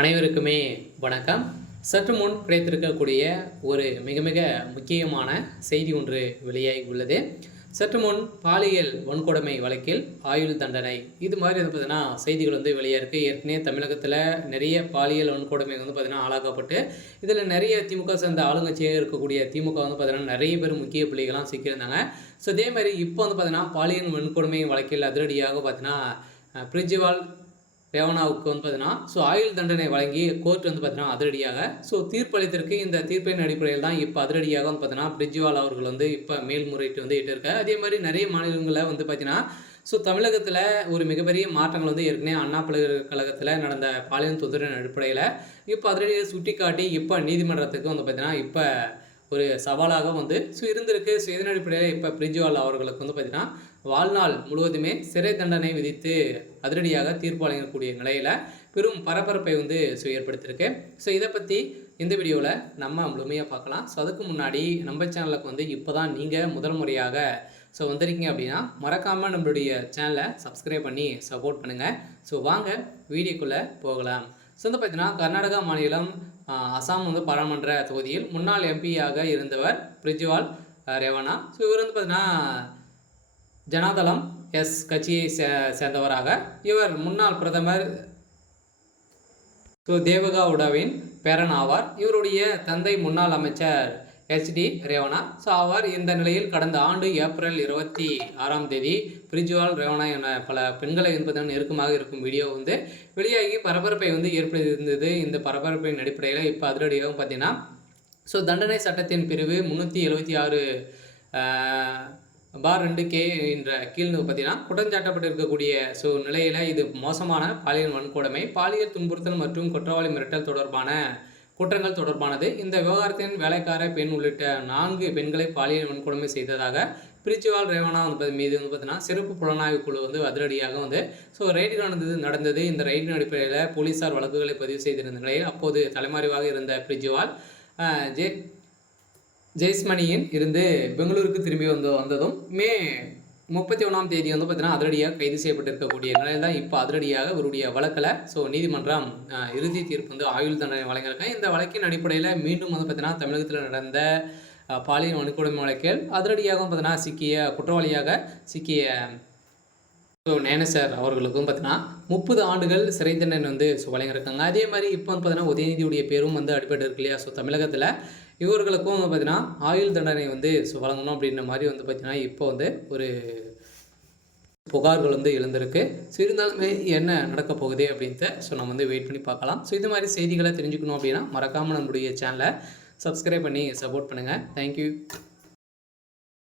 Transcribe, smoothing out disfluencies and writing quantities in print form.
அனைவருக்குமே வணக்கம். சற்று முன் கிடைத்திருக்கக்கூடிய ஒரு மிக மிக முக்கியமான செய்தி ஒன்று வெளியாகி உள்ளது. சற்று முன் பாலியல் வன்கொடுமை வழக்கில் ஆயுள் தண்டனை இது மாதிரி பார்த்தீங்கன்னா செய்திகள் வெளியாயிருக்கு. ஏற்கனவே தமிழகத்தில் நிறைய பாலியல் வன்கொடுமை பார்த்தீங்கன்னா ஆளாக்கப்பட்டு இதில் நிறைய திமுக சேர்ந்த ஆளுங்கட்சியாக இருக்கக்கூடிய திமுக பார்த்தீங்கன்னா நிறைய பேர் முக்கிய புள்ளிகள்லாம் சிக்கியிருந்தாங்க. ஸோ இதே மாதிரி இப்போ பார்த்தீங்கன்னா பாலியல் வன்கொடுமை வழக்கில் அதிரடியாக பார்த்தீங்கன்னா பிரிஜ்வால் ரேவண்ணாவுக்கு பார்த்தீங்கன்னா ஆயுள் தண்டனை வழங்கி கோர்ட் பார்த்தீங்கன்னா அதிரடியாக தீர்ப்பளித்திருக்கு. இந்த தீர்ப்பின் அடிப்படையில் தான் இப்போ அதிரடியாக பார்த்தீங்கன்னா பிரிஜ்வால் அவர்கள் இப்போ மேல்முறையீட்டு இட்டிருக்காரு. அதே மாதிரி நிறைய மாநிலங்களில் பார்த்தீங்கன்னா தமிழகத்தில் ஒரு மிகப்பெரிய மாற்றங்கள் ஏற்கனவே அண்ணா பல்கலைக்கழகத்தில் நடந்த பாலியல் தொந்தரவின் அடிப்படையில் இப்போ அதிரடியாக சுட்டி காட்டி இப்போ நீதிமன்றத்துக்கு பார்த்தீங்கன்னா இப்போ ஒரு சவாலாக இருந்திருக்கு. இதன் அடிப்படையில் இப்போ பிரிஜ்வால் அவர்களுக்கு பார்த்தீங்கன்னா வாழ்நாள் முழுவதுமே சிறை தண்டனை விதித்து அதிரடியாக தீர்ப்பு வழங்கக்கூடிய நிலையில் பெரும் பரபரப்பை ஏற்படுத்தியிருக்கு. இதை பற்றி இந்த வீடியோவில் நம்ம முழுமையாக பார்க்கலாம். அதுக்கு முன்னாடி நம்ம சேனலுக்கு இப்போ தான் நீங்கள் முதல் முறையாக வந்திருக்கீங்க அப்படின்னா மறக்காமல் நம்மளுடைய சேனலை சப்ஸ்கிரைப் பண்ணி சப்போர்ட் பண்ணுங்கள். வாங்க வீடியோக்குள்ளே போகலாம். பார்த்தீங்கன்னா கர்நாடகா மாநிலம் அசாம் பாராளுமன்ற தொகுதியில் முன்னாள் எம்பியாக இருந்தவர் பிரிஜ்வால் ரேவண்ணா. இவர் பார்த்தீங்கன்னா ஜனதாதளம் கட்சியை சேர்ந்தவராக இவர் முன்னாள் பிரதமர் தேவகவுடாவின் பேரன் ஆவார். இவருடைய தந்தை முன்னாள் அமைச்சர் HD ரேவண்ணா. அவர் இந்த நிலையில் கடந்த ஆண்டு ஏப்ரல் 26 பிரிஜ்வால் ரேவண்ணா என பல பெண்களை நெருக்கமாக இருக்கும் வீடியோ வெளியாகி பரபரப்பை ஏற்படுத்தியிருந்தது. இந்த பரபரப்பின் அடிப்படையில் இப்போ அதிரடியாகவும் பார்த்தீங்கன்னா தண்டனை சட்டத்தின் பிரிவு 376/2K என்ற கீழ் பார்த்தீங்கன்னா குற்றஞ்சாட்டப்பட்டிருக்கக்கூடிய நிலையில் இது மோசமான பாலியல் வன்கொடுமை, பாலியல் துன்புறுத்தல் மற்றும் குற்றவாளி மிரட்டல் தொடர்பான குற்றங்கள் தொடர்பானது. இந்த விவகாரத்தின் வேலைக்கார பெண் உள்ளிட்ட 4 பெண்களை பாலியல் வன்கொடுமை செய்ததாக பிரிஜ்வால் ரேவண்ணா மீது பார்த்தீங்கன்னா சிறப்பு புலனாய்வு குழு அதிரடியாக ரைடு நடந்தது. இந்த ரைடின் அடிப்படையில் போலீசார் வழக்குகளை பதிவு செய்திருந்த நிலையில் அப்போது தலைமறைவாக இருந்த பிரிஜ்வால் ஜெய்ஸ்மணியின் இருந்து பெங்களூருக்கு திரும்பி வந்ததும் மே 31 பார்த்தீங்கன்னா அதிரடியாக கைது செய்யப்பட்டிருக்கக்கூடிய நிலையில் தான் இப்போ அதிரடியாக இவருடைய வழக்கில் நீதிமன்றம் இறுதி தீர்ப்பு ஆயுள் தண்டனை வழங்கியிருக்காங்க. இந்த வழக்கின் அடிப்படையில் மீண்டும் பார்த்தீங்கன்னா தமிழகத்தில் நடந்த பாலியல் வன்கொடுமை வழக்கில் அதிரடியாகவும் பார்த்தீங்கன்னா குற்றவாளியாக சிக்கிய நேனசர் அவர்களுக்கும் பார்த்தீங்கன்னா 30 ஆண்டுகள் சிறை தண்டனை வழங்கியிருக்காங்க. அதே மாதிரி இப்போ பார்த்தீங்கன்னா உதயநிதியுடைய பேரும் அடிபட்டு இருக்கு இல்லையா. இவர்களுக்கும் பார்த்தீங்கன்னா ஆயுள் தண்டனை வழங்கணும் அப்படின்ற மாதிரி பார்த்தீங்கன்னா இப்போ ஒரு புகார்கள் எழுந்திருக்கு. இருந்தாலுமே என்ன நடக்க போகுது அப்படின்ட்டு நம்ம வெயிட் பண்ணி பார்க்கலாம். இது மாதிரி செய்திகளை தெரிஞ்சுக்கணும் அப்படின்னா மறக்காமல் நம்மளுடைய சேனலை சப்ஸ்கிரைப் பண்ணி சப்போர்ட் பண்ணுங்கள். தேங்க்யூ.